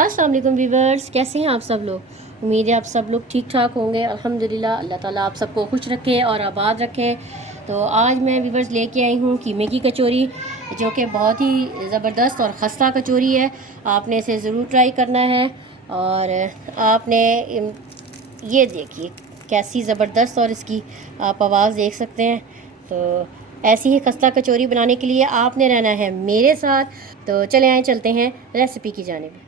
अस्सलाम वालेकुम व्यूवर्स, कैसे हैं आप सब लोग। उम्मीद है आप सब लोग ठीक ठाक होंगे। अल्हम्दुलिल्लाह, अल्लाह ताला आप सबको खुश रखे और आबाद रखे। तो आज मैं व्यूवर्स लेके आई हूँ कीमे की कचौरी, जो कि बहुत ही ज़बरदस्त और ख़स्ता कचौरी है। आपने इसे ज़रूर ट्राई करना है। और आपने ये देखिए कैसी ज़बरदस्त, और इसकी आप आवाज़ देख सकते हैं। तो ऐसी ही खस्ता कचौरी बनाने के लिए आपने रहना है मेरे साथ। तो चले आए, चलते हैं रेसिपी की जानिब।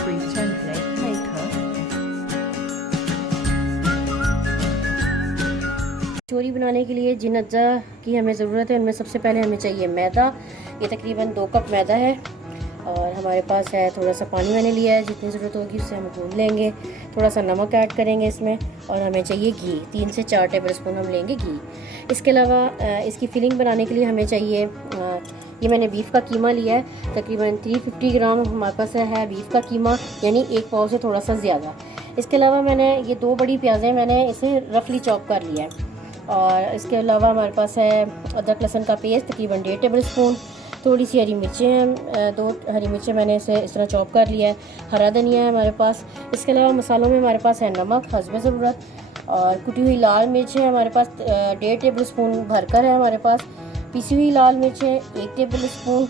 Free template maker. कचौरी बनाने के लिए जिन अज्जा की हमें ज़रूरत है उनमें सबसे पहले हमें चाहिए मैदा। ये तकरीबन 2 कप मैदा है। और हमारे पास है थोड़ा सा पानी मैंने लिया है, जितनी ज़रूरत होगी उससे हम गूंद लेंगे। थोड़ा सा नमक ऐड करेंगे इसमें। और हमें चाहिए घी, 3 से 4 टेबल स्पून हम लेंगे घी। इसके अलावा इसकी फिलिंग बनाने के लिए हमें चाहिए, ये मैंने बीफ का कीमा लिया है। तकरीबन 350 ग्राम हमारे पास है बीफ का कीमा, यानी 1 पाव से थोड़ा सा ज़्यादा। इसके अलावा मैंने ये 2 बड़ी प्याज़ें मैंने इसे रफली चॉप कर लिया है। और इसके अलावा हमारे पास है अदरक लहसुन का पेस्ट तकरीबन 1.5 टेबल स्पून। थोड़ी सी हरी मिर्चें हैं, 2 हरी मिर्चें मैंने इसे इस तरह चॉप कर लिया है। हरा धनिया है हमारे पास। इसके अलावा मसालों में हमारे पास है नमक हस्ब ज़रूरत, और कुटी हुई लाल मिर्चें हमारे पास 1.5 टेबल स्पून भरकर है हमारे पास। पिसी हुई लाल मिर्चें 1 टेबल स्पून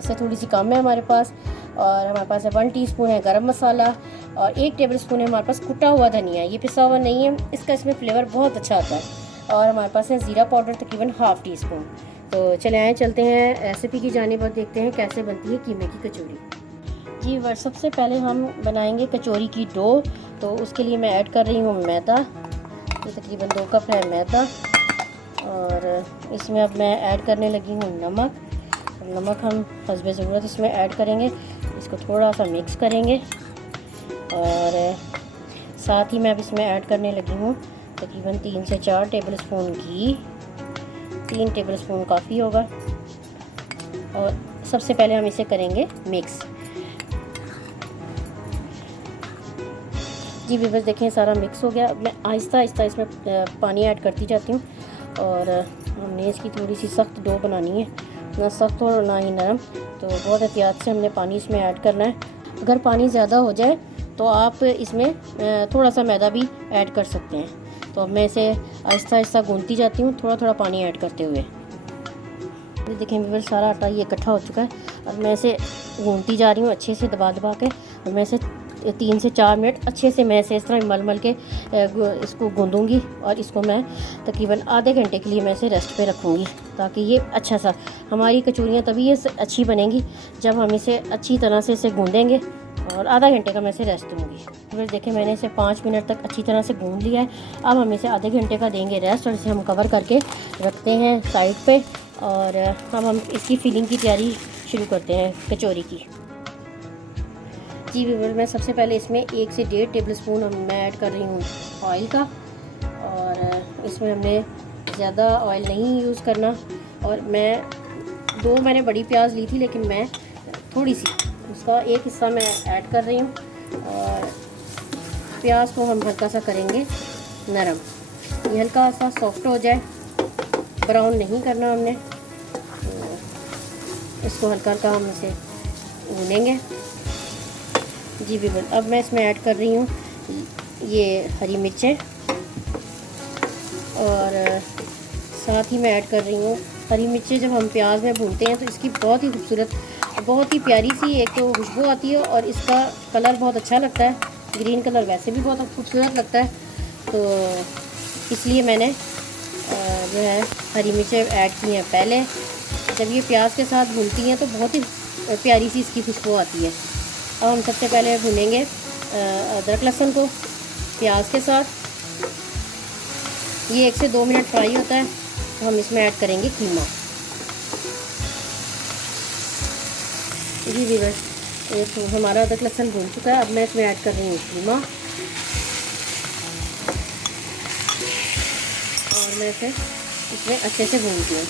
से थोड़ी सी कम है हमारे पास। और हमारे पास है 1 टीस्पून है गरम मसाला, और 1 टेबल स्पून है हमारे पास कुटा हुआ धनिया। ये पिसा हुआ नहीं है, इसका इसमें फ्लेवर बहुत अच्छा आता है। और हमारे पास है ज़ीरा पाउडर तकरीबन ½ टीस्पून। तो चले आए, चलते हैं रेसिपी की जानिब और देखते हैं कैसे बनती है कीमे की कचौरी। जी वर, सबसे पहले हम बनाएंगे कचौरी की डो। तो उसके लिए मैं ऐड कर रही हूँ मैदा। ये तकरीबन 2 कप है मैदा। और इसमें अब मैं ऐड करने लगी हूँ नमक। नमक हम हस्ब ज़रूरत इसमें ऐड करेंगे। इसको थोड़ा सा मिक्स करेंगे। और साथ ही मैं अब इसमें ऐड करने लगी हूँ तकरीबन 3 से 4 टेबल स्पून घी। 3 टेबल स्पून काफ़ी होगा। और सबसे पहले हम इसे करेंगे मिक्स। जी व्यूअर्स, देखें सारा मिक्स हो गया। अब मैं आहिस्ता आहिस्ता इसमें पानी ऐड करती जाती हूँ। और हमने इसकी थोड़ी सी सख्त डो बनानी है, ना सख्त और ना ही नरम। तो बहुत एहतियात से हमने पानी इसमें ऐड करना है। अगर पानी ज़्यादा हो जाए तो आप इसमें थोड़ा सा मैदा भी ऐड कर सकते हैं। तो अब मैं इसे आहिस्ता आहिस्ता गूंथती जाती हूँ, थोड़ा थोड़ा पानी ऐड करते हुए। ये देखें व्यूअर्स, सारा आटा ये इकट्ठा हो चुका है। और मैं इसे गूंथती जा रही हूँ अच्छे से दबा दबा के। और मैं इसे 3 से 4 मिनट अच्छे से मैं इसे इस तरह मल मल के इसको गूंदूँगी। और इसको मैं तकरीबन आधे घंटे के लिए मैं इसे रेस्ट पे रखूँगी, ताकि ये अच्छा सा हमारी कचौरियाँ तभी ये अच्छी बनेंगी जब हम इसे अच्छी तरह से इसे गूंदेंगे। और आधा घंटे का मैं इसे रेस्ट दूँगी। फिर देखें मैंने इसे 5 मिनट तक अच्छी तरह से गूंद लिया है। अब हम इसे आधे घंटे का देंगे रेस्ट, और इसे हम कवर करके रखते हैं साइड पे। और अब हम इसकी फिलिंग की तैयारी शुरू करते हैं कचौरी की। जी व्यूअर्स, मैं सबसे पहले इसमें 1 से 1.5 टेबल स्पून मैं ऐड कर रही हूँ ऑयल का। और इसमें हमने ज़्यादा ऑयल नहीं यूज़ करना। और मैंने बड़ी प्याज ली थी, लेकिन मैं थोड़ी सी उसका एक हिस्सा मैं ऐड कर रही हूँ। और प्याज को हम हल्का सा करेंगे नरम, ये हल्का सा सॉफ्ट हो जाए, ब्राउन नहीं करना हमने। तो इसको हल्का हल्का हम इसे भूनेंगे। जी बिल्कुल, अब मैं इसमें ऐड कर रही हूँ ये हरी मिर्चें। और साथ ही मैं ऐड कर रही हूँ हरी मिर्चें। जब हम प्याज में भूनते हैं तो इसकी बहुत ही खूबसूरत, बहुत ही प्यारी सी एक तो खुशबू आती है, और इसका कलर बहुत अच्छा लगता है। ग्रीन कलर वैसे भी बहुत खूबसूरत लगता है। तो इसलिए मैंने जो है हरी मिर्चें ऐड की हैं पहले। जब ये प्याज के साथ भूनती हैं तो बहुत ही प्यारी सी इसकी खुशबू आती है। अब हम सबसे पहले भूनेंगे अदरक लहसुन को प्याज के साथ। ये 1 से 2 मिनट फ्राई होता है। तो हम इसमें ऐड करेंगे कीमा। जी व्यूअर्स, तो हमारा अदरक लहसुन भून चुका है। अब मैं इसमें ऐड कर रही हूँ कीमा। और मैं इसे इसमें अच्छे से भूनती हूँ।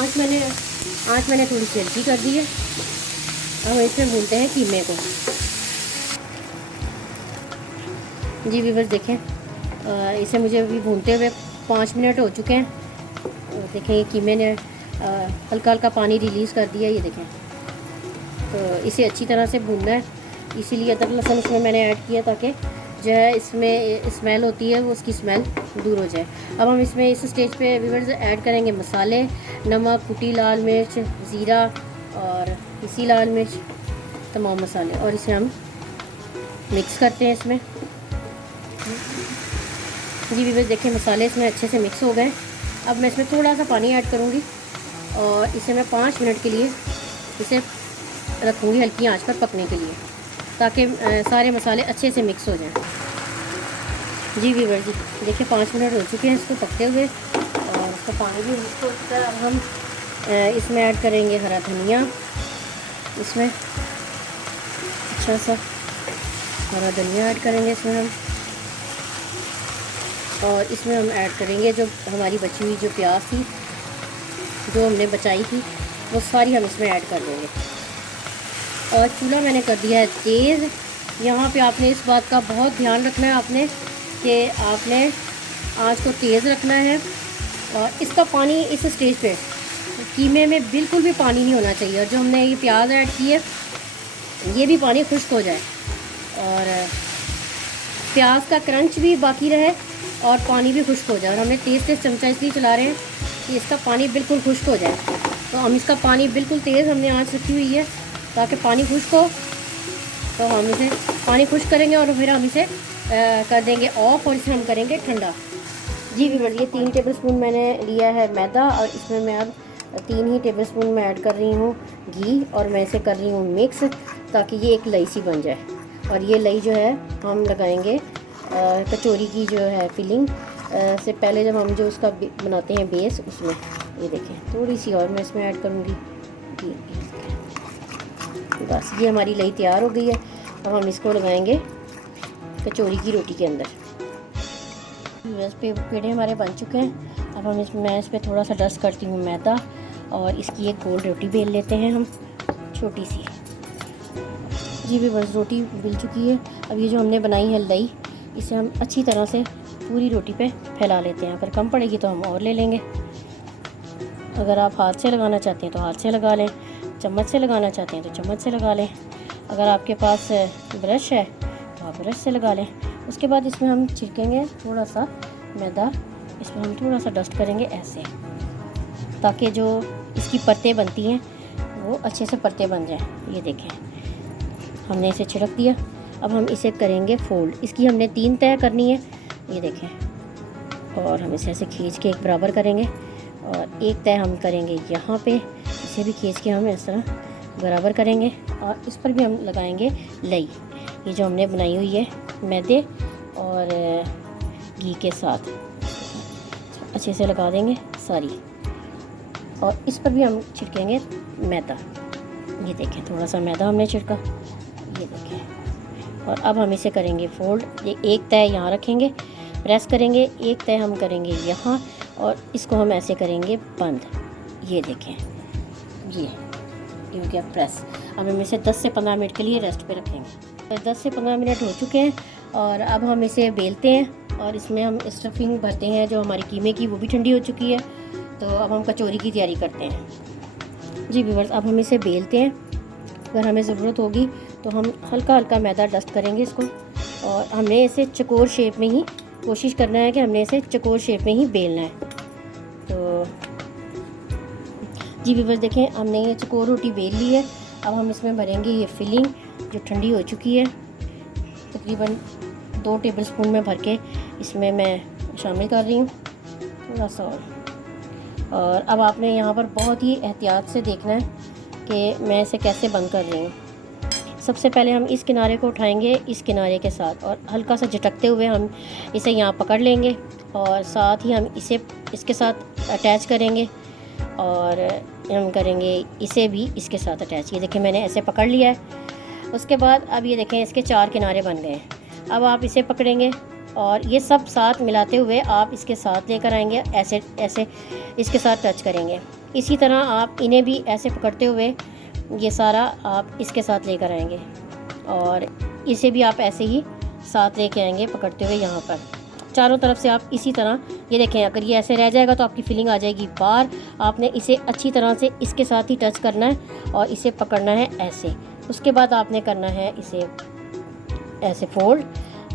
आँच मैंने थोड़ी सी हल्की कर दी है। अब इसमें भूनते हैं कीमे को। जी व्यूअर्स, देखें इसे मुझे अभी भूनते हुए 5 मिनट हो चुके हैं। देखें ये कीमे ने हल्का हल्का पानी रिलीज़ कर दिया। ये देखें तो इसे अच्छी तरह से भूनना है, इसीलिए अदरक लहसुन इसमें मैंने ऐड किया ताकि जो है इसमें स्मेल होती है वो उसकी स्मेल दूर हो जाए। अब हम इसमें इस स्टेज पे व्यूअर्स ऐड करेंगे मसाले, नमक, कुटी लाल मिर्च, ज़ीरा और पिसी लाल मिर्च, तमाम मसाले, और इसे हम मिक्स करते हैं इसमें। जी व्यूअर्स देखिए मसाले इसमें अच्छे से मिक्स हो गए। अब मैं इसमें थोड़ा सा पानी ऐड करूँगी और इसे मैं 5 मिनट के लिए इसे रखूँगी हल्की आंच पर पकने के लिए, ताकि सारे मसाले अच्छे से मिक्स हो जाएं। जी व्यूअर्स जी देखिए 5 मिनट हो चुके हैं इसको पकते हुए और इसका पानी भी मिक्स हो चुका है। अब हम इसमें ऐड करेंगे हरा धनिया, इसमें अच्छा सा हरा धनिया ऐड करेंगे इसमें हम, और इसमें हम ऐड करेंगे जो हमारी बची हुई जो प्याज थी जो हमने बचाई थी वो सारी हम इसमें ऐड कर देंगे। और चूल्हा मैंने कर दिया है तेज़। यहाँ पे आपने इस बात का बहुत ध्यान रखना है आपने कि आपने आँच को तेज़ रखना है। और इसका पानी इस स्टेज पे कीमे में बिल्कुल भी पानी नहीं होना चाहिए, और जो हमने ये प्याज ऐड की है ये भी पानी खुश्क हो जाए और प्याज का क्रंच भी बाकी रहे और पानी भी खुश्क हो जाए। और हमने तेज़ चमचा इसलिए चला रहे हैं कि इसका पानी बिल्कुल खुश्क हो जाए। तो हम इसका पानी बिल्कुल तेज़ हमने आँच रखी हुई है ताकि पानी खुश्क हो। तो हम इसे पानी खुश्क करेंगे और फिर हम इसे कर देंगे ऑफ और इसे हम करेंगे ठंडा। जी व्यूअर्स ये 3 टेबलस्पून मैंने लिया है मैदा, और इसमें मैं अब 3 ही टेबलस्पून में ऐड कर रही हूँ घी, और मैं इसे कर रही हूँ मिक्स ताकि ये एक लई सी बन जाए। और ये लई जो है हम लगाएंगे कचौरी की जो है फिलिंग से पहले, जब हम जो उसका बनाते हैं बेस, उसमें ये देखें थोड़ी सी और मैं इसमें ऐड करूँगी। बस ये हमारी लई तैयार हो गई है। अब हम इसको लगाएंगे कचौरी की रोटी के अंदर। बस पेड़े हमारे बन चुके हैं। अब हम मैं इस पर थोड़ा सा डस्ट करती हूँ मैदा, और इसकी एक गोल रोटी बेल लेते हैं हम छोटी सी। जी भी बस रोटी बिल चुकी है। अब ये जो हमने बनाई है लई, इसे हम अच्छी तरह से पूरी रोटी पे फैला लेते हैं। अगर कम पड़ेगी तो हम और ले लेंगे। अगर आप हाथ से लगाना चाहते हैं तो हाथ से लगा लें, चम्मच से लगाना चाहते हैं तो चम्मच से लगा लें, अगर आपके पास ब्रश है तो आप ब्रश से लगा लें। उसके बाद इसमें हम छिड़केंगे थोड़ा सा मैदा, इसमें हम थोड़ा सा डस्ट करेंगे ऐसे, ताकि जो इसकी परतें बनती हैं वो अच्छे से परतें बन जाएं। ये देखें हमने इसे छिड़क दिया। अब हम इसे करेंगे फोल्ड। इसकी हमने 3 तह करनी है, ये देखें, और हम इसे ऐसे खींच के एक बराबर करेंगे, और एक तह हम करेंगे यहाँ पे, इसे भी खींच के हम इस तरह बराबर करेंगे, और इस पर भी हम लगाएंगे लई, ये जो हमने बनाई हुई है मैदे और घी के साथ, अच्छे से लगा देंगे सारी। और इस पर भी हम छिड़केंगे मैदा। ये देखें थोड़ा सा मैदा हमने छिड़का, ये देखें। और अब हम इसे करेंगे फोल्ड। ये एक तह यहाँ रखेंगे, प्रेस करेंगे, एक तह हम करेंगे यहाँ, और इसको हम ऐसे करेंगे बंद। ये देखें ये हो गया प्रेस। अब हम इसे 10 से 15 मिनट के लिए रेस्ट पे रखेंगे। 10 से 15 मिनट हो चुके हैं, और अब हम इसे बेलते हैं और इसमें हम स्टफिंग भरते हैं जो हमारी कीमे की, वो भी ठंडी हो चुकी है। तो अब हम कचौरी की तैयारी करते हैं। जी व्यूअर्स अब हम इसे बेलते हैं। अगर हमें ज़रूरत होगी तो हम हल्का हल्का मैदा डस्ट करेंगे इसको, और हमने इसे चकोर शेप में ही कोशिश करना है कि हमने इसे चकोर शेप में ही बेलना है। तो जी व्यूअर्स देखें हमने ये चकोर रोटी बेल ली है। अब हम इसमें भरेंगे ये फिलिंग जो ठंडी हो चुकी है, तकरीबन 2 टेबलस्पून में भर के इसमें मैं शामिल कर रही हूँ थोड़ा सा और अब आपने यहाँ पर बहुत ही एहतियात से देखना है कि मैं इसे कैसे बंद कर रही हूँ। सबसे पहले हम इस किनारे को उठाएंगे इस किनारे के साथ, और हल्का सा झटकते हुए हम इसे यहाँ पकड़ लेंगे, और साथ ही हम इसे इसके साथ अटैच करेंगे, और हम करेंगे इसे भी इसके साथ अटैच। ये देखें मैंने ऐसे पकड़ लिया है। उसके बाद अब ये देखें इसके 4 किनारे बन गए। अब आप इसे पकड़ेंगे और ये सब साथ मिलाते हुए आप इसके साथ लेकर आएंगे, ऐसे ऐसे इसके साथ टच करेंगे। इसी तरह आप इन्हें भी ऐसे पकड़ते हुए ये सारा आप इसके साथ लेकर आएंगे, और इसे भी आप ऐसे ही साथ लेके आएंगे पकड़ते हुए यहाँ पर। चारों तरफ से आप इसी तरह, ये देखें, अगर ये ऐसे रह जाएगा तो आपकी फिलिंग आ जाएगी बाहर। आपने इसे अच्छी तरह से इसके साथ ही टच करना है और इसे पकड़ना है ऐसे। उसके बाद आपने करना है इसे ऐसे फोल्ड,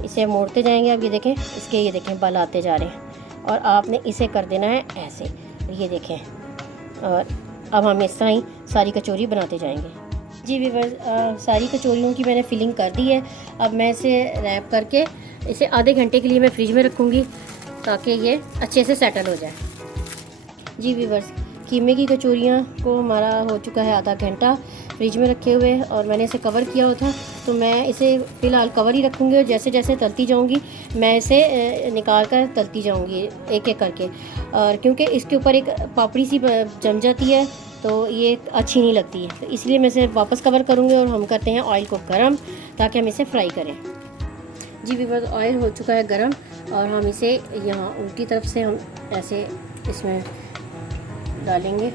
इसे मोड़ते जाएंगे। अब ये देखें, इसके ये देखें बल आते जा रहे हैं और आपने इसे कर देना है ऐसे, ये देखें। और अब हम इस तरह ही सारी कचौरी बनाते जाएंगे। जी व्यूअर्स, सारी कचौरियों की मैंने फिलिंग कर दी है। अब मैं इसे रैप करके इसे आधे घंटे के लिए मैं फ्रिज में रखूँगी ताकि ये अच्छे से सेटल हो जाए। जी व्यूअर्स, कीमे की कचौरियाँ को हमारा हो चुका है आधा घंटा फ्रिज में रखे हुए, और मैंने इसे कवर किया हुआ था, तो मैं इसे फ़िलहाल कवर ही रखूँगी और जैसे जैसे तलती जाऊँगी मैं इसे निकाल कर तलती जाऊँगी एक एक करके। और क्योंकि इसके ऊपर एक पापड़ी सी जम जाती है तो ये अच्छी नहीं लगती है, तो इसलिए मैं इसे वापस कवर करूँगी और हम करते हैं ऑयल को गर्म ताकि हम इसे फ्राई करें। जी व्यूअर्स, ऑयल हो चुका है गर्म और हम इसे यहाँ उल्टी तरफ से हम ऐसे इसमें डालेंगे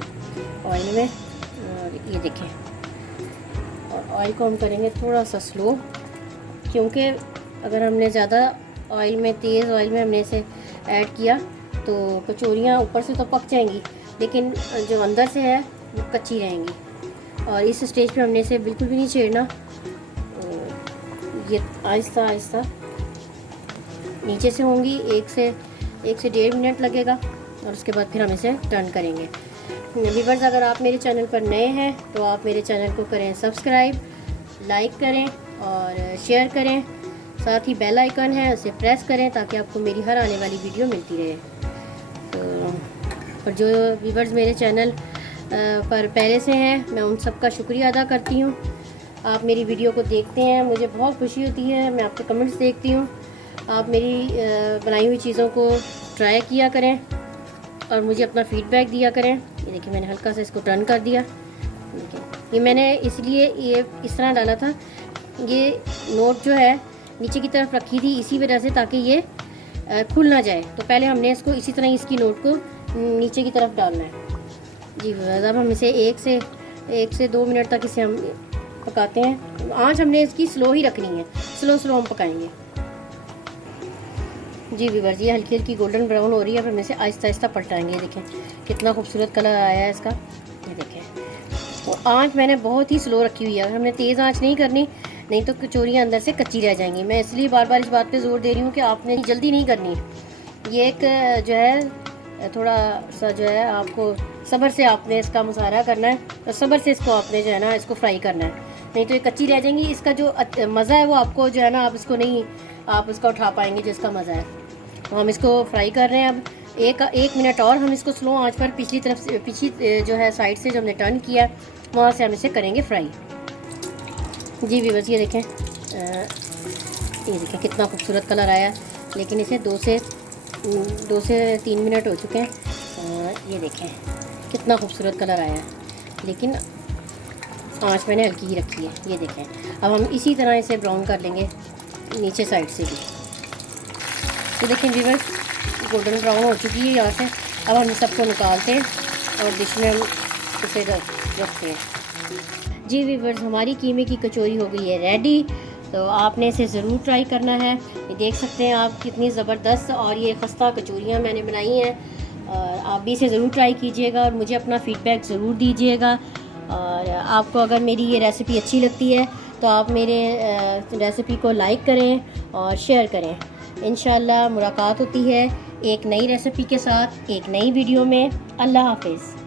ऑयल में, और ये देखें। और ऑयल को हम करेंगे थोड़ा सा स्लो, क्योंकि अगर हमने ज़्यादा ऑयल में, तेज़ ऑयल में हमने इसे ऐड किया तो कचौरियाँ ऊपर से तो पक जाएंगी लेकिन जो अंदर से है वो कच्ची रहेंगी। और इस स्टेज पे हमने इसे बिल्कुल भी नहीं छेड़ना, ये आहिस्ता आहिस्ता नीचे से होंगी। 1 से 1.5 मिनट लगेगा और उसके बाद फिर हम इसे टर्न करेंगे। व्यूअर्स, अगर आप मेरे चैनल पर नए हैं तो आप मेरे चैनल को करें सब्सक्राइब, लाइक करें और शेयर करें। साथ ही बेल आइकन है, उसे प्रेस करें ताकि आपको मेरी हर आने वाली वीडियो मिलती रहे। तो और जो व्यूअर्स मेरे चैनल पर पहले से हैं, मैं उन सब का शुक्रिया अदा करती हूँ। आप मेरी वीडियो को देखते हैं, मुझे बहुत खुशी होती है। मैं आपके कमेंट्स देखती हूँ। आप मेरी बनाई हुई चीज़ों को ट्राई किया करें और मुझे अपना फीडबैक दिया करें। ये देखिए, मैंने हल्का सा इसको टर्न कर दिया। देखिए, ये मैंने इसलिए ये इस तरह डाला था, ये नोट जो है नीचे की तरफ रखी थी इसी वजह से, ताकि ये खुल ना जाए। तो पहले हमने इसको इसी तरह इसकी नोट को नीचे की तरफ डालना है। जी, अब हम इसे 1 से 2 मिनट तक इसे हम पकाते हैं। आँच हमने इसकी स्लो ही रखनी है, स्लो हम पकाएंगे। जी व्यूअर्स, ये हल्की हल्की गोल्डन ब्राउन हो रही है। अब हम इसे आहिस्ता आहिस्ता पलटाएंगे। देखें कितना खूबसूरत कलर आया है इसका, ये देखें। तो आँच मैंने बहुत ही स्लो रखी हुई है, हमने तेज़ आँच नहीं करनी, नहीं तो कचौरियाँ अंदर से कच्ची रह जाएंगी। मैं इसलिए बार बार इस बात पे ज़ोर दे रही हूँ कि आपने जल्दी नहीं करनी। ये एक जो है थोड़ा सा जो है आपको सब्र से आपने इसका मुशाहरा करना है और सब्र से इसको आपने जो है ना इसको फ्राई करना है, नहीं तो ये कच्ची रह जाएंगी। इसका जो मज़ा है वो आपको जो है ना आप इसको नहीं आप इसका उठा पाएंगे जो इसका मज़ा है। तो हम इसको फ्राई कर रहे हैं। अब 1 मिनट और हम इसको स्लो आंच पर पिछली तरफ से, पिछली जो है साइड से जो हमने टर्न किया वहाँ से हम इसे करेंगे फ्राई। जी व्यूअर्स, ये देखें, ये देखें कितना खूबसूरत कलर आया, लेकिन इसे 2 से 3 मिनट हो चुके हैं। ये देखें कितना खूबसूरत कलर आया है, लेकिन आंच मैंने हल्की ही रखी है। ये देखें, अब हम इसी तरह इसे ब्राउन कर लेंगे नीचे साइड से भी। तो देखें व्यूअर्स, गोल्डन ब्राउन हो चुकी है यहाँ से। अब हम सबको निकालते हैं और डिश में हम इसे रखते हैं। जी व्यूअर्स, हमारी कीमे की कचौरी हो गई है रेडी। तो आपने इसे ज़रूर ट्राई करना है। ये देख सकते हैं आप कितनी ज़बरदस्त और ये खस्ता कचौरियाँ मैंने बनाई हैं, और आप भी इसे ज़रूर ट्राई कीजिएगा और मुझे अपना फ़ीडबैक ज़रूर दीजिएगा। और आपको अगर मेरी ये रेसिपी अच्छी लगती है तो आप मेरे रेसिपी को लाइक करें और शेयर करें। इंशाल्लाह मुलाकात होती है एक नई रेसिपी के साथ, एक नई वीडियो में। अल्लाह हाफ़िज़।